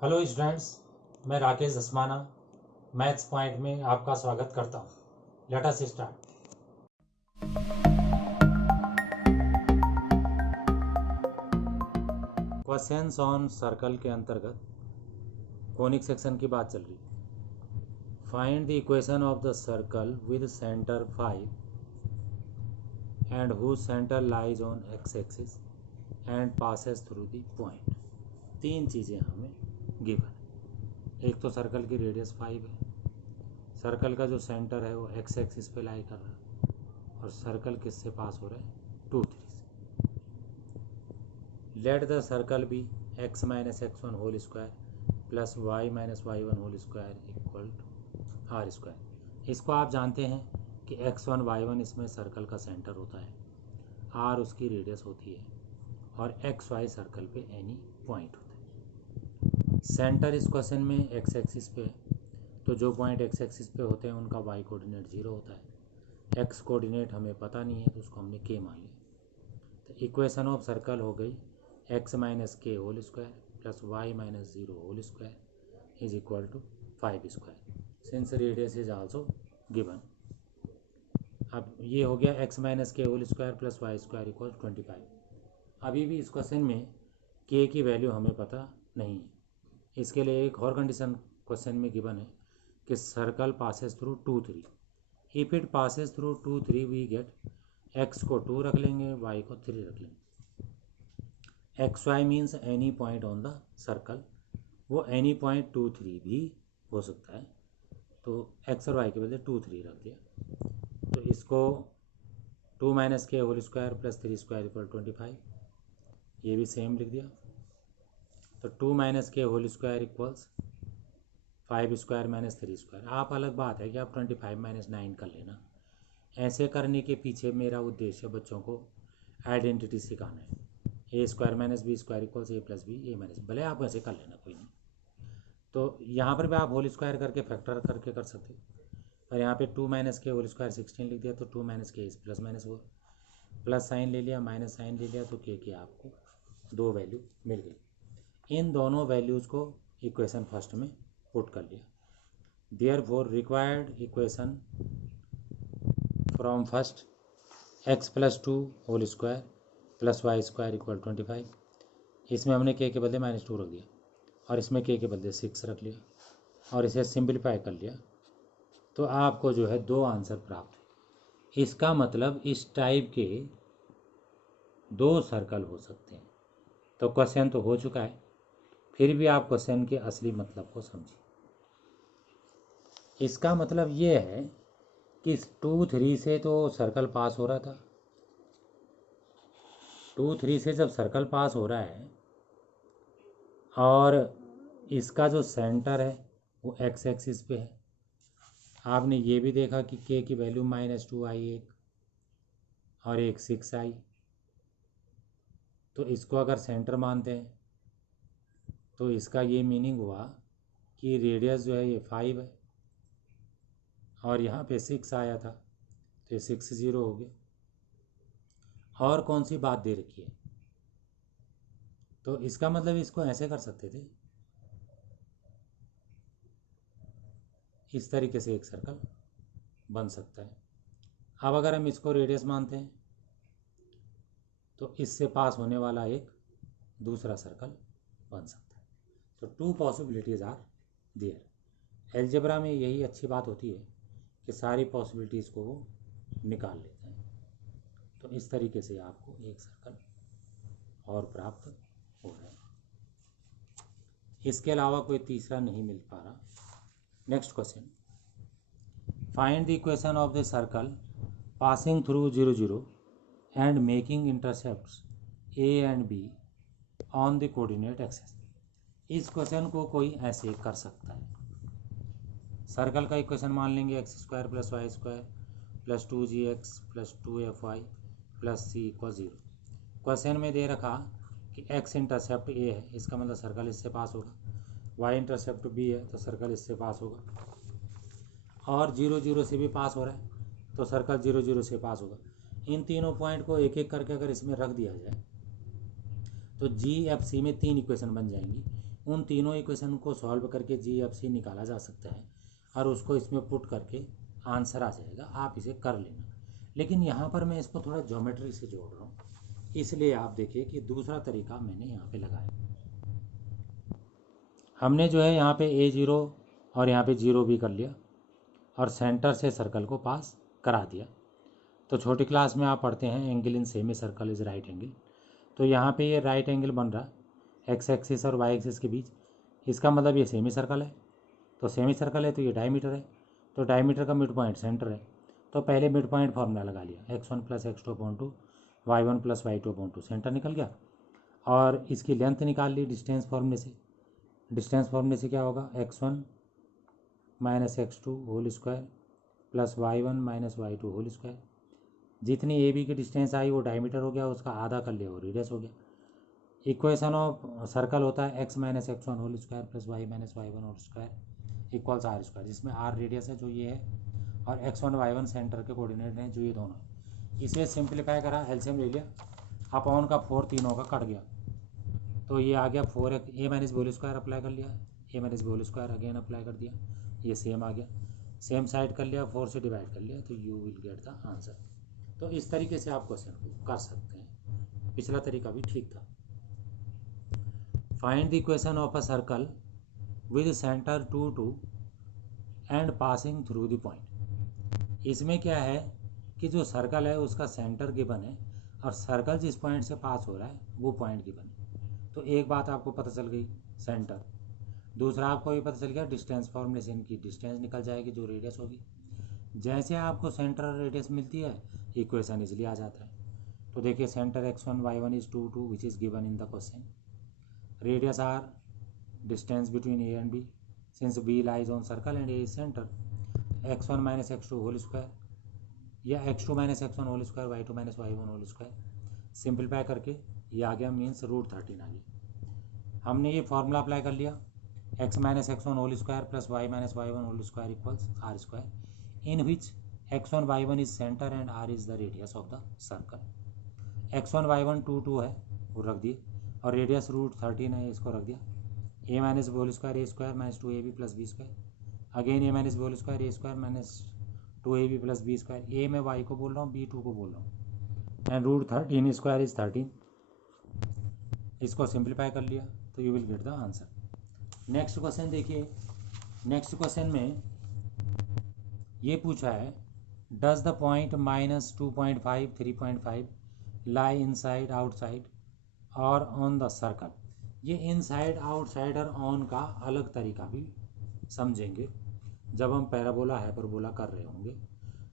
Hello students, मैं Rakesh Dhasmana maths point में आपका स्वागत करता हूँ। Let us start. Questions on circle के अंतर्गत कोनिक सेक्शन की बात चल रही है। Find the equation of the circle with centre 5 and whose centre lies on x axis and passes through the point. तीन चीज़ें हमें गिवन है। एक तो सर्कल की रेडियस 5 है, सर्कल का जो सेंटर है वो एक्स एक्सिस पे लाई कर रहा है और सर्कल किससे पास हो रहा है 2, 3 से। Let the circle be x minus x1 whole square plus y minus y1 whole square equal to r square. इसको आप जानते हैं कि x1 y1 इसमें सर्कल का सेंटर होता है, r उसकी रेडियस होती है और x y सर्कल पे एनी पॉइंट होता है। सेंटर इस क्वेश्चन में एक्स एक्सिस पे है, तो जो पॉइंट एक्स एक्सिस पे होते हैं उनका वाई कोऑर्डिनेट 0 होता है। एक्स कोऑर्डिनेट हमें पता नहीं है तो उसको हमने के मान लिया। तो इक्वेशन ऑफ सर्कल हो गई x minus k whole square plus y minus 0 whole square is equal to 5 square since radius is also given. अब ये हो गया x minus k whole square plus y square equal 25। अभी भी इस question में के की वैल्यू हमें पता नहीं है। इसके लिए एक और कंडीशन क्वेश्चन में गिवन है कि circle passes through 2, 3। If it passes through 2, 3 we get x को 2 रख लेंगे, वाई को 3 रख लेंगे। X y means any point on the circle, वो एनी पॉइंट 2, 3 भी हो सकता है। तो एक्स और वाई के बदले 2, 3 रख दिया। तो इसको 2 minus k whole square plus 3 square equal 25, ये भी सेम लिख दिया। तो 2 minus k whole square equals 5 square minus 3 square. आप अलग बात है कि आप 25 माइनस 9 कर लेना। ऐसे करने के पीछे मेरा उद्देश्य बच्चों को आइडेंटिटी सिखाना है। A square minus b square equals a plus b, a minus, भले आप ऐसे कर लेना, कोई नहीं। तो यहाँ पर भी आप होल स्क्वायर करके फैक्टर करके कर सकते हो। और यहाँ पे 2 माइनस के होल स्क्वायर 16 लिख दिया, तो 2 माइनस के प्लस माइनस वो प्लस साइन ले लिया, माइनस साइन ले लिया, तो के की आपको 2 वैल्यू मिल गई। इन दोनों वैल्यूज़ को इक्वेशन फर्स्ट में पुट कर लिया। Therefore required equation from first x plus 2 whole square plus y square equal 25। इसमें हमने के बदले -2 रख दिया और इसमें के बदले 6 रख लिया और इसे सिंप्लीफाई कर लिया, तो आपको जो है 2 आंसर प्राप्त हुए। इसका मतलब इस टाइप के 2 सर्कल हो सकते हैं। तो क्वेश्चन तो हो चुका है, फिर भी आप क्वेश्चन के असली मतलब को समझिए। इसका मतलब ये है कि 2, 3 से तो सर्कल पास हो रहा था। 2, 3 से जब सर्कल पास हो रहा है और इसका जो सेंटर है वो एक्स एक्सिस पे है, आपने ये भी देखा कि के की वैल्यू -2 आई एक और एक 6 आई। तो इसको अगर सेंटर मानते हैं तो इसका ये मीनिंग हुआ कि रेडियस जो है ये 5 है और यहाँ पे 6 आया था, तो ये 6 0 हो गया। और कौन सी बात दे रखी है, तो इसका मतलब इसको ऐसे कर सकते थे, इस तरीके से एक सर्कल बन सकता है। अब अगर हम इसको रेडियस मानते हैं तो इससे पास होने वाला एक दूसरा सर्कल बन सकता है। तो 2 पॉसिबिलिटीज़ आर देयर। एलजेब्रा में यही अच्छी बात होती है कि सारी पॉसिबिलिटीज़ को वो निकाल लेते हैं। तो इस तरीके से आपको एक सर्कल और प्राप्त हो रहा है। इसके अलावा कोई तीसरा नहीं मिल पा रहा। Next question, find the equation of the circle passing through 0, 0 and making intercepts A and be on the coordinate axis. इस क्वेश्चन को कोई ऐसे कर सकता है। सर्कल का इक्वेशन मान लेंगे x square plus y square plus 2gx plus 2fy plus c equal 0। Question में दे रखा कि x इंटरसेप्ट ए है, इसका मतलब सर्कल इससे पास होगा। y इंटरसेप्ट बी है तो सर्कल इससे पास होगा। और 0, 0 से भी पास हो रहा है तो सर्कल 0, 0 से पास होगा। इन तीनों पॉइंट को एक एक करके अगर इसमें रख दिया जाए तो जी एफ सी में 3 इक्वेशन बन जाएंगी। उन तीनों इक्वेशन को सॉल्व करके GFC निकाला जा सकता है और उसको इसमें पुट करके आंसर आ जाएगा। आप इसे कर लेना। लेकिन यहाँ पर मैं इसको थोड़ा ज्योमेट्री से जोड़ रहा हूँ, इसलिए आप देखिए कि दूसरा तरीका मैंने यहाँ पे लगाया। हमने जो है यहाँ पे A0 और यहाँ पे 0 भी कर लिया और सेंटर से सर्कल को पास करा दिया। तो छोटी क्लास में आप पढ़ते हैं angle in semi circle is right angle. तो यहाँ पे ये राइट एंगल बन रहा एक्स एक्सिस और वाई एक्सिस के बीच, इसका मतलब ये सेमी सर्कल है। तो सेमी सर्कल है तो ये डायमीटर है, तो डायमीटर का मिड पॉइंट सेंटर है। तो पहले मिड पॉइंट फार्मूला लगा लिया, x1 + x2/2 y1 + y2/2, centre निकल गया। और इसकी लेंथ निकाल ली डिस्टेंस फार्मूले से। डिस्टेंस फार्मूले से क्या होगा, x1 - x2 whole square + y1 - y2 whole square. जितनी ए बी की डिस्टेंस आई वो डायमीटर हो गया, उसका आधा कर लिया वो रेडियस हो गया। इक्वेशन ऑफ सर्कल होता है x - x1 whole square + y - y1 whole square equals r square, जिसमें r रेडियस है जो ये है और x1 y1 सेंटर के कोऑर्डिनेट हैं जो ये दोनों हैं। इसे सिंप्लीफाई करा, एलसीएम ले लिया, अपॉन का 4 तीनों का कट गया, तो ये आ गया 4x a - b whole square apply कर लिया, a - b whole square again apply कर दिया, ये सेम आ गया, सेम साइड कर लिया, 4 से डिवाइड कर लिया, तो you will get the answer. तो इस तरीके से आप क्वेश्चन को कर सकते हैं। पिछला तरीका भी ठीक था। Find the equation of a circle with centre 2 2 and passing through the point. इसमें क्या है कि जो सर्कल है उसका सेंटर गिवन है और सर्कल जिस पॉइंट से पास हो रहा है वो पॉइंट गिवन है। तो एक बात आपको पता चल गई सेंटर, दूसरा आपको ये पता चल गया डिस्टेंस फार्मूले से इनकी डिस्टेंस निकल जाएगी जो रेडियस होगी। जैसे आपको सेंटर और रेडियस मिलती है इक्वेशन इजली आ जाता है। तो देखिए centre x1 y1 is 2 2 which is given in the question. Radius r, distance between A and B, since B lies on circle and A is center, x1 - x2 whole square या x2 - x1 whole square y2 - y1 whole square, simplify करके ये आ गया means √13 आ गया। हमने ये formula apply कर लिया, x - x1 whole square + y - y1 whole square equals r square, in which x1 y1 is center and r is the radius of the circle. x1 y1 2 2 है वो रख दिए और रेडियस √13 है इसको रख दिया। a - b whole square a square - 2ab + b square, again a - b whole square a square - 2ab + b square. a में y को बोल रहा हूँ, b 2 को बोल रहा हूँ, एंड √13 स्क्वायर इज 13। इसको सिंप्लीफाई कर लिया तो you will get the answer. Next question देखिए, नेक्स्ट क्वेश्चन में ये पूछा है does the point -2.5 3.5 lie inside outside और ऑन द सर्कल। ये इनसाइड आउटसाइड और ऑन का अलग तरीका भी समझेंगे जब हम पैराबोला हाइपरबोला कर रहे होंगे।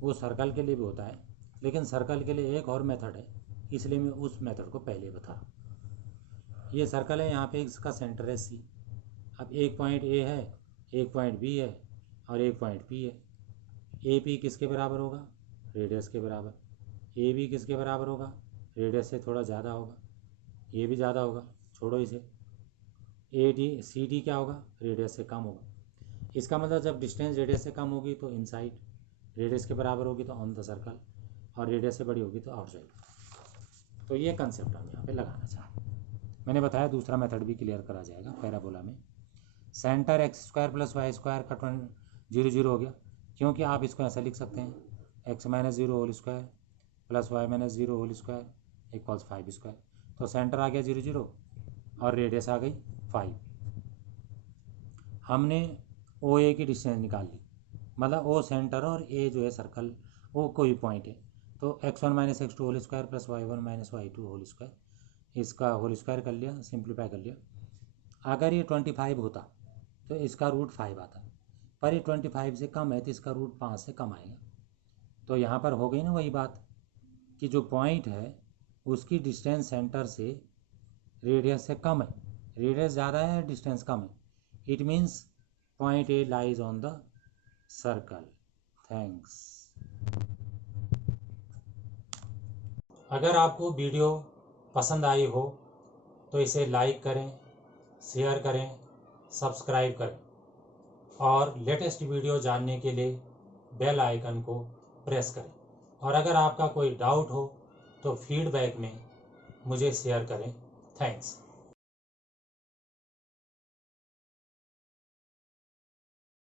वो सर्कल के लिए भी होता है, लेकिन सर्कल के लिए एक और मेथड है, इसलिए मैं उस मेथड को पहले बता रहा हूँ। ये सर्कल है, यहाँ पे इसका सेंटर है C। अब एक पॉइंट A है, एक पॉइंट B है और एक पॉइंट P है। ए पी किसके बराबर होगा, रेडियस के बराबर। ए बी किसके बराबर होगा, रेडियस से थोड़ा ज़्यादा होगा, ये भी ज़्यादा होगा, छोड़ो इसे। ए डी सी डी क्या होगा, रेडियस से कम होगा। इसका मतलब जब डिस्टेंस रेडियस से कम होगी तो इनसाइड, रेडियस के बराबर होगी तो ऑन द सर्कल, और रेडियस से बड़ी होगी तो आउटसाइड। तो ये कंसेप्ट हम यहाँ पे लगाना चाहें। मैंने बताया दूसरा मेथड भी क्लियर करा जाएगा पैराबोला में। सेंटर x² + y² का 0 0 हो गया, क्योंकि आप इसको ऐसा लिख सकते हैं x - 0 whole square + y - 0 whole square equals 5 square. तो सेंटर आ गया 0 0 और रेडियस आ गई 5। हमने ओ ए की डिस्टेंस निकाल ली, मतलब ओ सेंटर और ए जो है सर्कल वो कोई पॉइंट है। तो x1 - x2 whole square + y1 - y2 whole square, इसका होल स्क्वायर कर लिया, सिंप्लीफाई कर लिया। अगर ये 25 होता तो इसका √5 आता, पर ये 25 से कम है तो इसका √5 से कम आएगा। तो यहाँ पर हो गई ना वही बात कि जो पॉइंट है उसकी डिस्टेंस सेंटर से रेडियस से कम है, रेडियस ज़्यादा है डिस्टेंस कम है। It means point A lies on the circle. Thanks. अगर आपको वीडियो पसंद आई हो तो इसे लाइक करें, शेयर करें, सब्सक्राइब करें और लेटेस्ट वीडियो जानने के लिए बेल आइकन को प्रेस करें। और अगर आपका कोई डाउट हो तो फीडबैक में मुझे शेयर करें। थैंक्स।